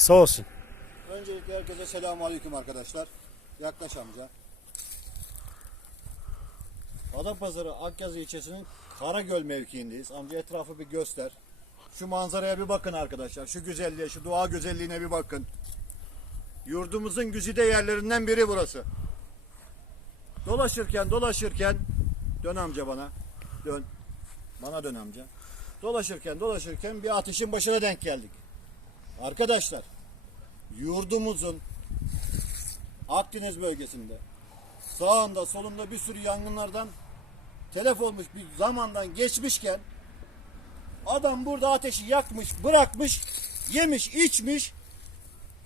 Kısa olsun. Öncelikle herkese selamun aleyküm arkadaşlar. Yaklaş amca. Adapazarı Akyazı ilçesinin Karagöl mevkiindeyiz. Amca etrafı bir göster. Şu manzaraya bir bakın arkadaşlar. Şu güzelliğe, şu doğa güzelliğine bir bakın. Yurdumuzun güzide yerlerinden biri burası. Dolaşırken dolaşırken dön amca bana. Dön. Bana dön amca. Dolaşırken dolaşırken bir ateşin başına denk geldik. Arkadaşlar yurdumuzun Akdeniz bölgesinde sağında solunda bir sürü yangınlardan telef olmuş bir zamandan geçmişken adam burada ateşi yakmış, bırakmış, yemiş, içmiş,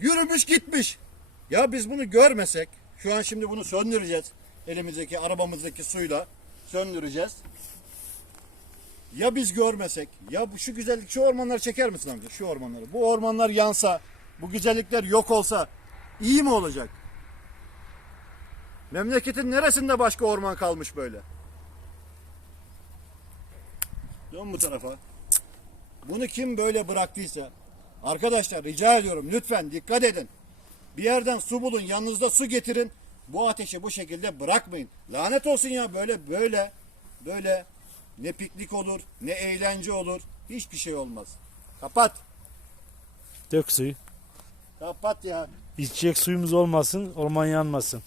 yürümüş, gitmiş. Ya biz bunu görmesek, şu an şimdi bunu söndüreceğiz. Elimizdeki, arabamızdaki suyla söndüreceğiz. Ya biz görmesek, ya şu güzellik, şu ormanları çeker misin amca? Şu ormanları. Bu ormanlar yansa, bu güzellikler yok olsa iyi mi olacak? Memleketin neresinde başka orman kalmış böyle? Dön bu tarafa. Bunu kim böyle bıraktıysa, arkadaşlar rica ediyorum lütfen dikkat edin. Bir yerden su bulun, yanınızda su getirin. Bu ateşi bu şekilde bırakmayın. Lanet olsun ya böyle böyle böyle ne piknik olur, ne eğlence olur. Hiçbir şey olmaz. Kapat. Dök suyu. Kapat ya. İçecek suyumuz olmasın, orman yanmasın.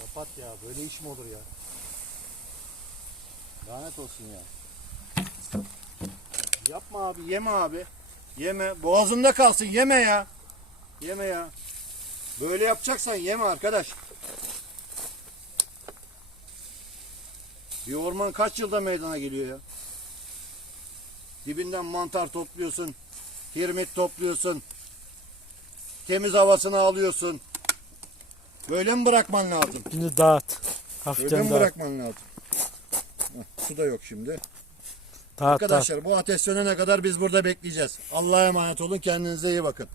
Kapat ya. Böyle iş mi olur ya? Lanet olsun ya. Yapma abi. Yeme abi. Yeme. Boğazında kalsın. Yeme ya. Yeme ya. Böyle yapacaksan yeme arkadaş. Bir orman kaç yılda meydana geliyor ya? Dibinden mantar topluyorsun. Kirmit topluyorsun. Temiz havasını alıyorsun. Böyle mi bırakman lazım? Şimdi dağıt. Böyle Hafiften mi dağıt. bırakman lazım? Heh, su da yok şimdi. Dağıt dağıt. Arkadaşlar bu ateş sönene kadar biz burada bekleyeceğiz. Allah'a emanet olun. Kendinize iyi bakın.